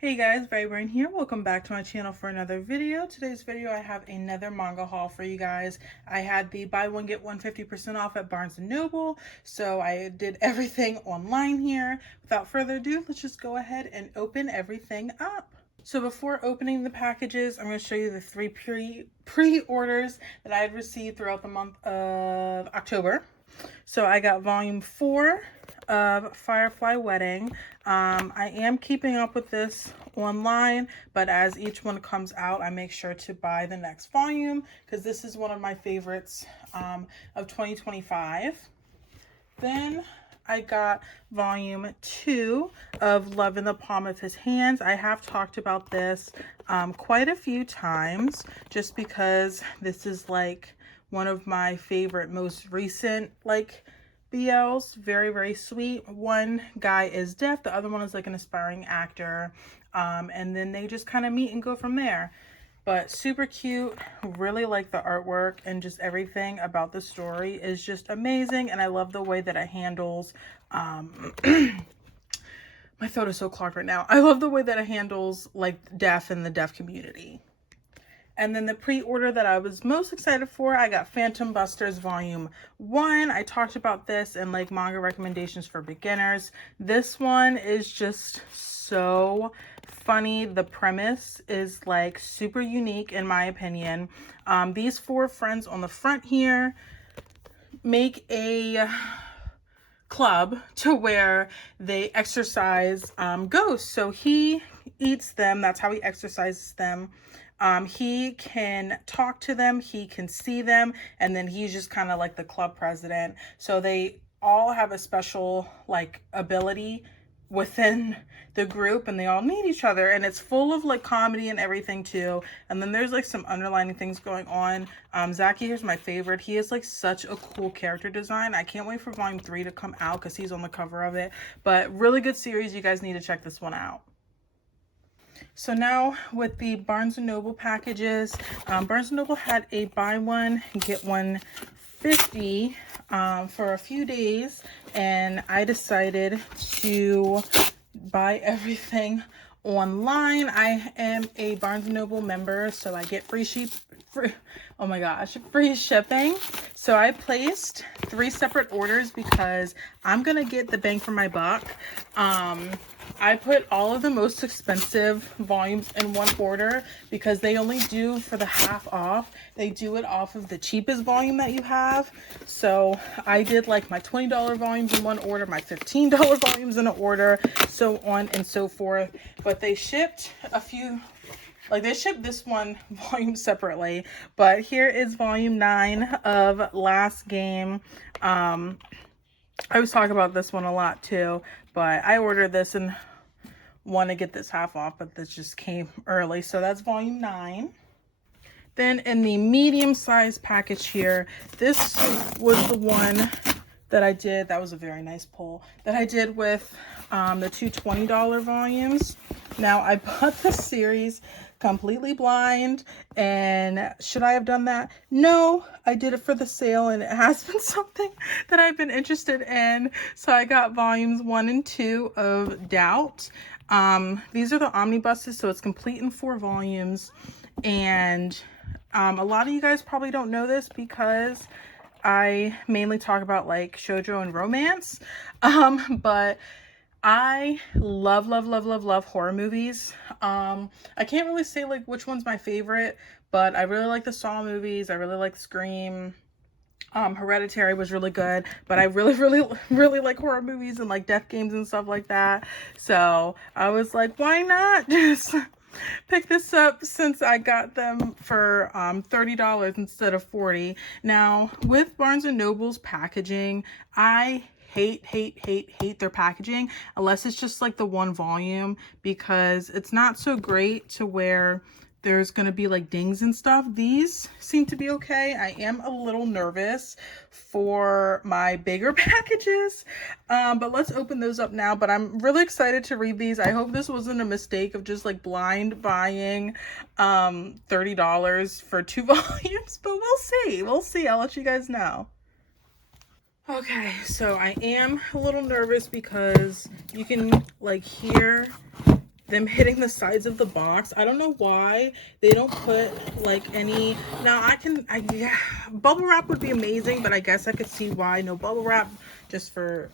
Hey guys, Vibrant here. Welcome back to my channel for another video. Today's video I have another manga haul for you guys. I had the buy one get one 50% off at Barnes & Noble, so I did everything online here. Without further ado, let's just go ahead and open everything up. So before opening the packages, I'm going to show you the three pre-orders that I had received throughout the month of October. So I got volume 4 of Firefly Wedding. I am keeping up with this online, but as each one comes out, I make sure to buy the next volume because this is one of my favorites of 2025. Then I got volume 2 of Love in the Palm of His Hands. I have talked about this quite a few times just because this is like one of my favorite, most recent BLs. Very, very sweet. One guy is deaf, the other one is like an aspiring actor. And then they just kind of meet and go from there. But super cute. Really like the artwork, and just everything about the story is just amazing. And I love the way that it handles my throat is so clogged right now. I love the way that it handles like deaf and the deaf community. And then the pre-order that I was most excited for, I got Phantom Busters Volume 1. I talked about this in like manga recommendations for beginners. This one is just so funny. The premise is like super unique in my opinion. These 4 friends on the front here make a club to where they exercise ghosts. So he eats them. That's how he exercises them. He can talk to them, he can see them, and then he's just kind of like the club president. So they all have a special like ability within the group, and they all need each other, and it's full of like comedy and everything too. And then there's like some underlining things going on. Zaki here's my favorite. He is like such a cool character design. I can't wait for volume 3 to come out because he's on the cover of it. But really good series. You guys need to check this one out. So now with the Barnes & Noble packages, Barnes & Noble had a buy one, get one 50 for a few days, and I decided to buy everything online. I am a Barnes & Noble member, so I get free shipping. So I placed 3 separate orders because I'm gonna get the bang for my buck. I put all of the most expensive volumes in one order because they only do for the half off. They do it off of the cheapest volume that you have. So I did like my $20 volumes in one order, my $15 volumes in an order, so on and so forth. But they shipped a few, like they shipped this one volume separately. But here is volume 9 of Last Game. I was talking about this one a lot too, but I ordered this and want to get this half off, but this just came early. So that's volume 9. Then in the medium size package here, this was the one that I did. That was a very nice pull that I did with the two $20 volumes. Now I bought this series completely blind, and should I have done that? No, I did it for the sale, and it has been something that I've been interested in. So I got volumes 1 and 2 of Doubt. These are the omnibuses, so it's complete in 4 volumes. And a lot of you guys probably don't know this because I mainly talk about like shoujo and romance, but I love horror movies. I can't really say like which one's my favorite, but I really like the Saw movies. I really like Scream. Hereditary was really good, but I really like horror movies and like death games and stuff like that. So I was like, why not just pick this up since I got them for $30 instead of $40. Now with Barnes & Noble's packaging, I hate their packaging unless it's just like the one volume, because it's not so great to where there's gonna be like dings and stuff. These seem to be okay. I am a little nervous for my bigger packages, but let's open those up now. But I'm really excited to read these. I hope this wasn't a mistake of just like blind buying $30 for 2 volumes, but we'll see. I'll let you guys know. Okay, so I am a little nervous because you can like hear them hitting the sides of the box. I don't know why they don't put like any, now yeah, bubble wrap would be amazing, but I guess I could see why no bubble wrap, just for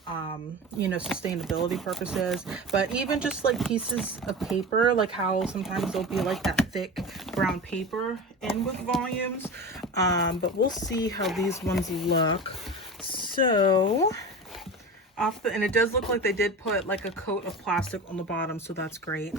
you know, sustainability purposes. But even just like pieces of paper, like how sometimes there'll be like that thick brown paper in with volumes. But we'll see how these ones look. So and it does look like they did put like a coat of plastic on the bottom, so that's great.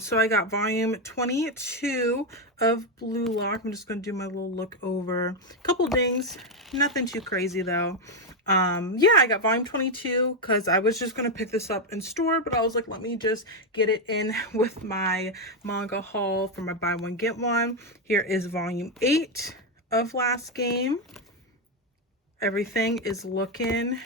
So I got volume 22 of Blue Lock. I'm just gonna do my little look over. Couple dings, nothing too crazy though. Yeah, I got volume 22 because I was just gonna pick this up in store, but I was like, let me just get it in with my manga haul for my buy one get one. Here is volume 8 of Last Game. Everything is looking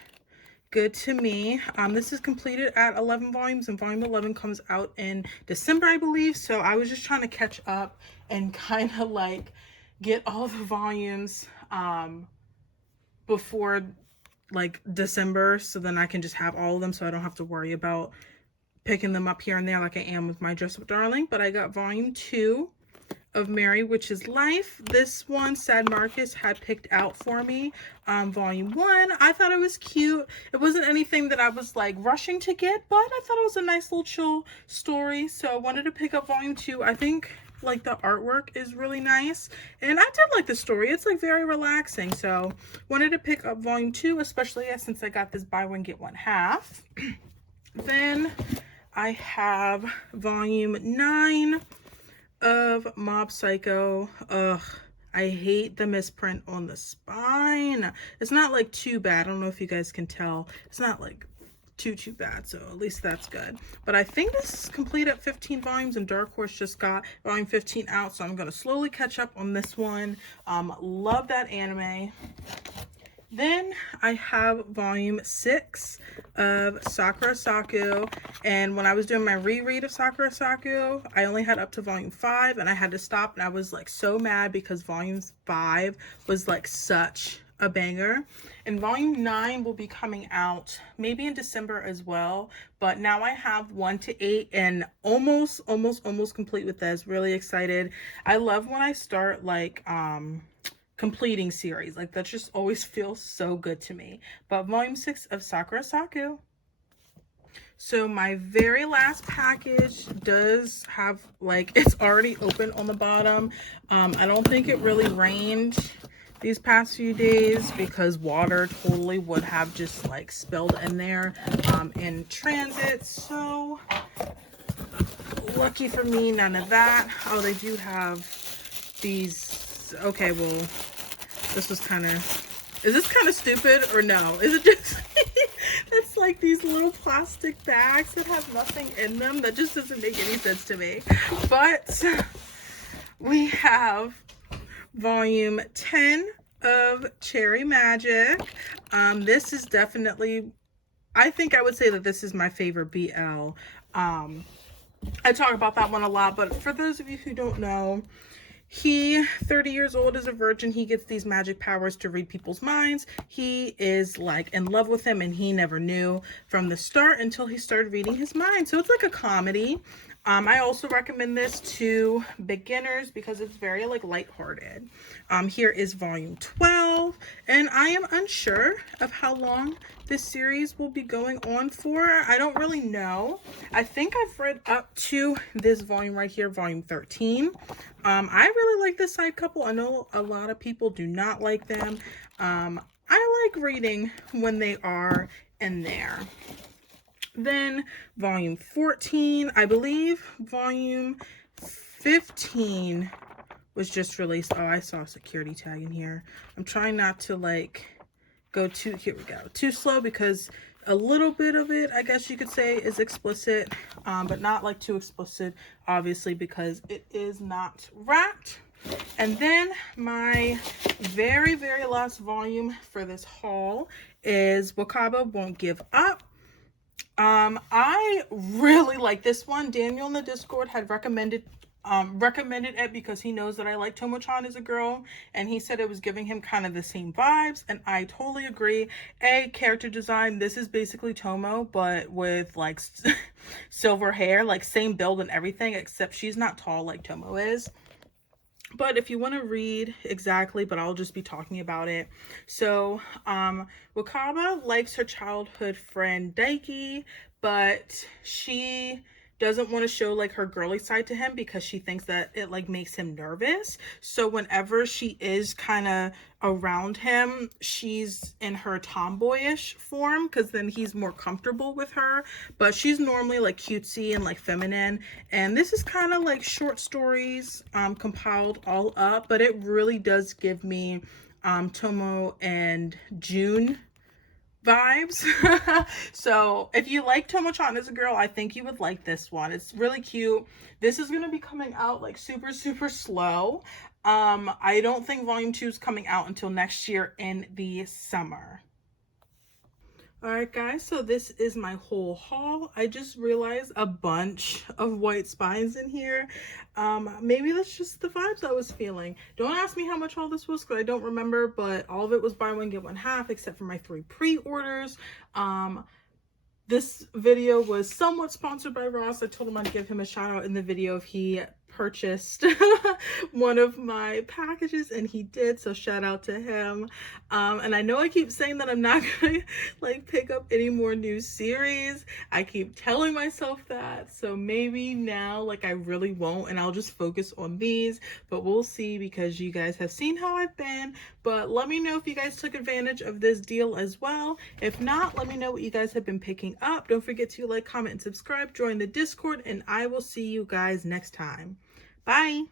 good to me. This is completed at 11 volumes, and volume 11 comes out in December, I believe. So I was just trying to catch up and kind of like get all the volumes before like December, so then I can just have all of them, so I don't have to worry about picking them up here and there like I am with my Dress Up Darling. But I got volume 2 of Mary, Which Is Life. This one, Sad Marcus had picked out for me. Volume 1, I thought it was cute. It wasn't anything that I was like rushing to get, but I thought it was a nice little chill story, so I wanted to pick up volume 2. I think like the artwork is really nice, and I did like the story. It's like very relaxing, so wanted to pick up volume 2, especially since I got this buy one get one half. Then I have volume 9 of Mob Psycho. Ugh, I hate the misprint on the spine. It's not like too bad. I don't know if you guys can tell. It's not like too bad, so at least that's good. But I think this is complete at 15 volumes, and Dark Horse just got volume 15 out, so I'm gonna slowly catch up on this one. Love that anime. Then I have volume 6 of Sakura Saku, and when I was doing my reread of Sakura Saku, I only had up to volume 5, and I had to stop, and I was like so mad because volume 5 was like such a banger. And volume 9 will be coming out maybe in December as well, but now I have 1 to 8 and almost complete with this. Really excited. I love when I start like completing series, like that just always feels so good to me. But volume 6 of Sakura Saku. So my very last package does have like, it's already open on the bottom. I don't think it really rained these past few days because water totally would have just like spilled in there in transit. So lucky for me, none of that. Oh, they do have these. Okay, well, this was kind of, is this kind of stupid or no? Is it just, it's like these little plastic bags that have nothing in them. That just doesn't make any sense to me. But we have volume 10 of Cherry Magic. This is definitely, I think I would say that this is my favorite BL. I talk about that one a lot, but for those of you who don't know, he, 30 years old, is a virgin. He gets these magic powers to read people's minds. He is like in love with him, and he never knew from the start until he started reading his mind. So it's like a comedy. I also recommend this to beginners because it's very like lighthearted. Here is volume 12, and I am unsure of how long this series will be going on for. I don't really know. I think I've read up to this volume right here, volume 13. I really like this side couple. I know a lot of people do not like them. I like reading when they are in there. Then volume 14, I believe volume 15 was just released. Oh, I saw a security tag in here. I'm trying not to like go too, here we go, too slow, because a little bit of it, I guess you could say, is explicit, but not like too explicit, obviously, because it is not wrapped. And then my very last volume for this haul is Wakaba Won't Give Up. I really like this one. Daniel in the Discord had recommended recommended it because he knows that I like Tomo-chan as a girl, and he said it was giving him kind of the same vibes, and I totally agree. Character design, this is basically Tomo, but with like silver hair, like same build and everything, except she's not tall like Tomo is. But if you want to read exactly, but I'll just be talking about it. So, Wakaba likes her childhood friend Daiki, but she doesn't want to show like her girly side to him because she thinks that it like makes him nervous. So whenever she is kind of around him, she's in her tomboyish form because then he's more comfortable with her. But she's normally like cutesy and like feminine. And this is kind of like short stories compiled all up, but it really does give me Tomo and June vibes. So if you like Tomo-chan as a girl, I think you would like this one. It's really cute. This is going to be coming out like super slow. I don't think volume 2 is coming out until next year in the summer. Alright guys, so this is my whole haul. I just realized a bunch of white spines in here. Maybe that's just the vibes I was feeling. Don't ask me how much all this was because I don't remember, but all of it was buy one get one half except for my 3 pre-orders. This video was somewhat sponsored by Ross. I told him I'd give him a shout out in the video if he purchased one of my packages, and he did, so shout out to him. And I know I keep saying that I'm not gonna like pick up any more new series. I keep telling myself that, so maybe now like I really won't, and I'll just focus on these, but we'll see because you guys have seen how I've been. But let me know if you guys took advantage of this deal as well. If not, let me know what you guys have been picking up. Don't forget to like, comment, and subscribe, join the Discord, and I will see you guys next time. Bye.